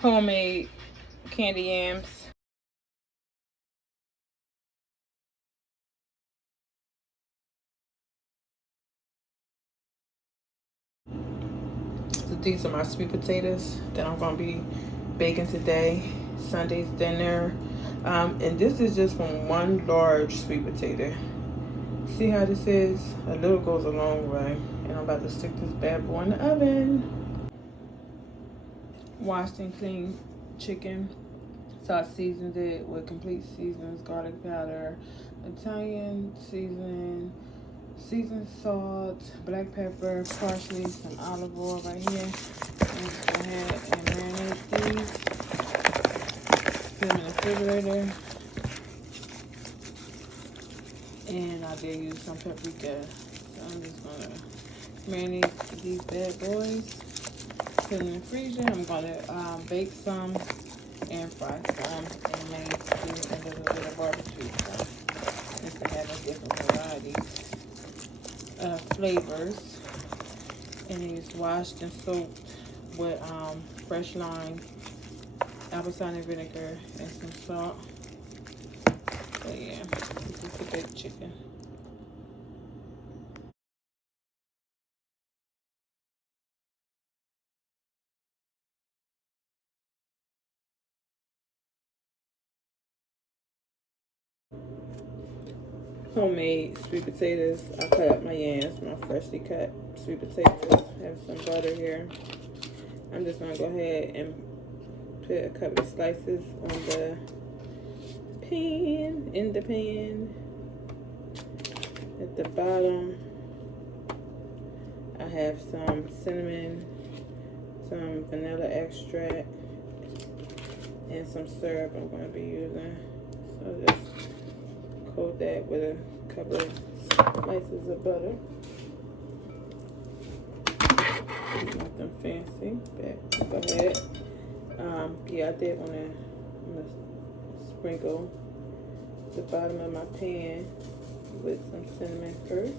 homemade candy yams. So these are my sweet potatoes that I'm going to be baking today, Sunday's dinner. And this is just from one large sweet potato. See how this is? A little goes a long way. And I'm about to stick this bad boy in the oven. Washed and cleaned chicken. So I seasoned it with complete seasonings, garlic powder, Italian seasoning, seasoned salt, black pepper, parsley, some olive oil right here. Let's go ahead and marinate these. Put them in the refrigerator. And I did use some paprika. So I'm just gonna marinate these bad boys. Put them in the freezer. I'm gonna bake some and fry some and maybe do a little bit of barbecue. So just to have a different varieties of flavors. And it's washed and soaked with fresh lime, apple cider vinegar, and some salt. So yeah, this is the baked chicken. Homemade sweet potatoes. I cut up my yams, my freshly cut sweet potatoes. Have some butter here. I'm just gonna go ahead and put a couple of slices on the pan, in the pan. At the bottom, I have some cinnamon, some vanilla extract, and some syrup I'm going to be using. So just coat that with a couple of slices of butter. Nothing fancy, but go ahead. Yeah, I did want to sprinkle the bottom of my pan with some cinnamon first.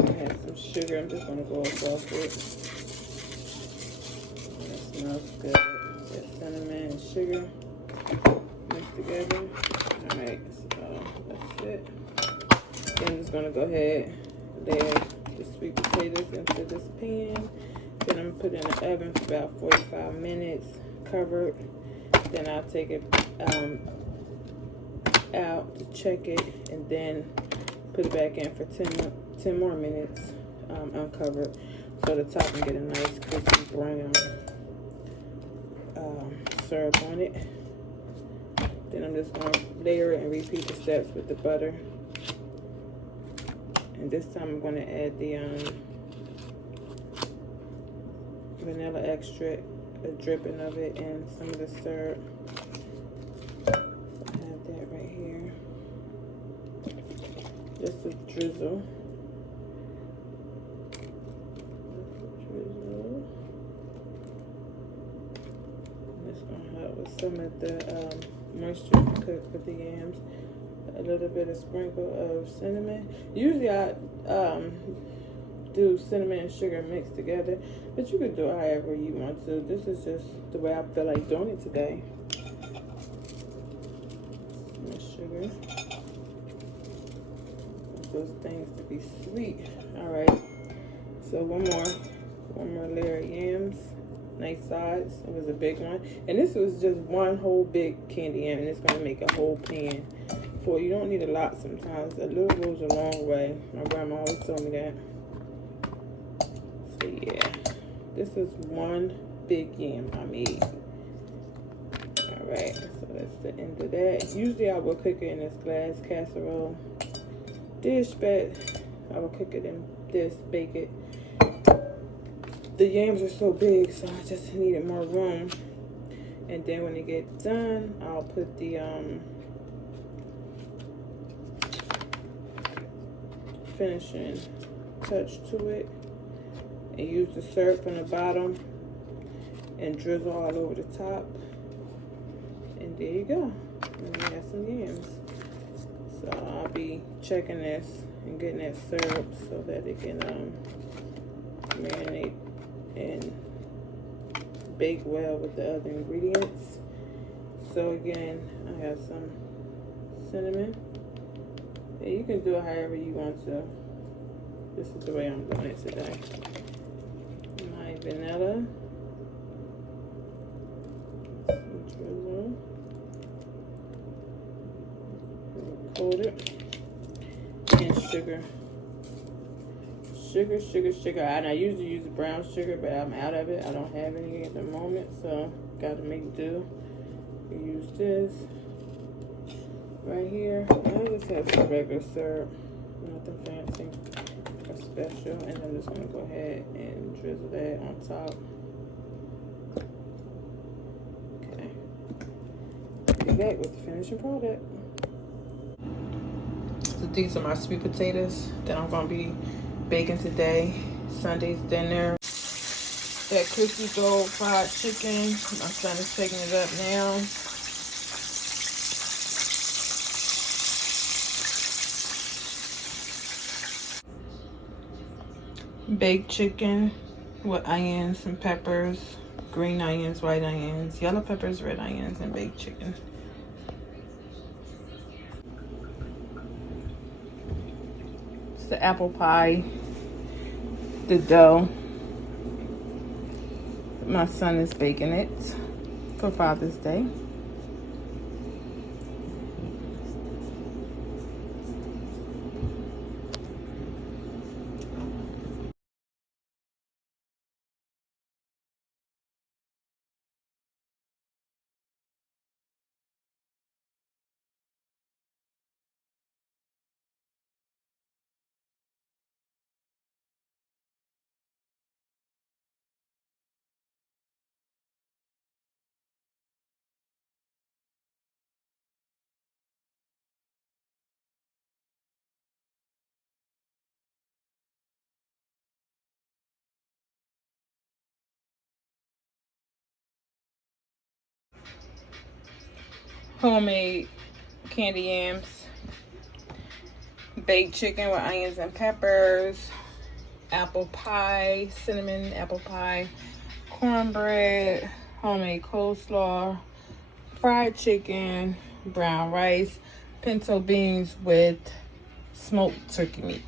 I have some sugar. I'm just going to go across it. That smells good. That cinnamon and sugar mixed together. Alright, so that's it. Then I'm just going to go ahead and layer the sweet potatoes into this pan. Then I'm going to put it in the oven for about 45 minutes, covered. Then I'll take it out to check it, and then put it back in for 10 more minutes uncovered, so the top can get a nice crispy brown syrup on it. Then I'm just going to layer it and repeat the steps with the butter. And this time I'm going to add the vanilla extract, a dripping of it, and some of the syrup. That right here, just a drizzle. It's gonna help with some of the moisture to cook with the yams. A little bit of sprinkle of cinnamon. Usually I do cinnamon and sugar mixed together, but you could do it however you want to. This is just the way I feel like doing it today. Sugar. Those things to be sweet. All right. So one more layer of yams. Nice size. It was a big one, and this was just one whole big candy yam, and it's gonna make a whole pan for you. Don't need a lot sometimes. A little goes a long way. My grandma always told me that. So yeah, this is one big yam I made. Alright, so that's the end of that. Usually I will cook it in this glass casserole dish, but I will cook it in this, bake it. The yams are so big, so I just needed more room. And then when it gets done, I'll put the finishing touch to it, and use the syrup from the bottom and drizzle all over the top. And there you go. And we have some yams. So I'll be checking this and getting that syrup so that it can marinate bake well with the other ingredients. So again, I have some cinnamon. And you can do it however you want to. This is the way I'm doing it today. My vanilla. Some coat it. And sugar. Sugar. And I usually use brown sugar, but I'm out of it. I don't have any at the moment, so gotta make do. Use this right here. I just have some regular syrup, nothing fancy or special, and I'm just gonna go ahead and drizzle that on top. Okay, be back with the finishing product. So these are my sweet potatoes that I'm gonna be baking today, Sunday's dinner. That crispy gold fried chicken, my son is taking it up now. Baked chicken with onions and peppers, green onions, white onions, yellow peppers, red onions, and baked chicken. It's the apple pie, the dough. My son is baking it for Father's Day. Homemade candied yams, baked chicken with onions and peppers, apple pie, cinnamon apple pie, cornbread, homemade coleslaw, fried chicken, brown rice, pinto beans with smoked turkey meat.